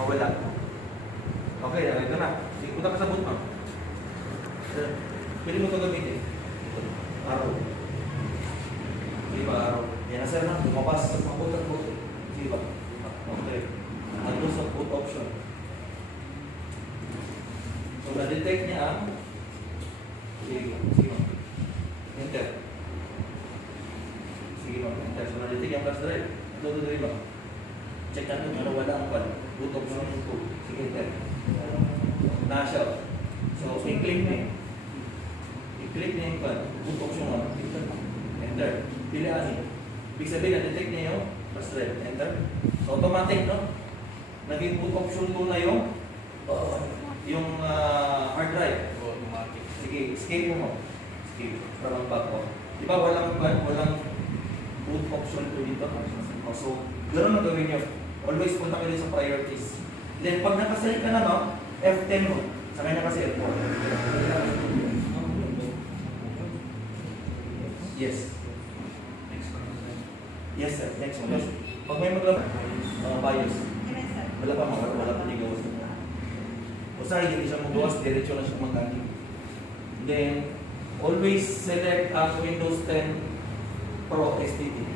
Mawala. Okay, ito na. Sige, punta ka sa boot mo. Pili mo ito gamitin. Araw. Sige ba, araw. Yan na sir na, lumapas. Mabutan boot. Sige ba? Okay. Ano sa boot option? So, na-detect niya ang sige ma'am. Enter. Sige ma'am, enter. So, na-detect yung flash drive. Ito drive ma'am. Check natin kung wala ang pan. Boot option 2. Sige, enter. Na-siya. So, i-click na yun. I-click na yung pan. Boot option 1. Enter. Pilaan niyo. Ibig sabihin, na-detect niya yung flash drive. Enter. So, automatic, no? Naging boot option 2 na yung hard drive. Sige, escape mo. Escape. Parang back off. Di ba walang boot option 2 dito? So, gano'n na gawin nyo. Always punta kayo sa priorities. Then, pag nakasave ka na, no? F10 mo. Sakay na kasi F4. Yes. Yes, sir. Next one. Pag may maglabas, BIOS. Wala pa mga, wala pa niya gawas. O sorry, hindi siya magawas, diretso na siya mag-galing. Then, always select ang Windows 10 Pro STD.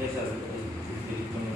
Yes, sir. Delete ko na.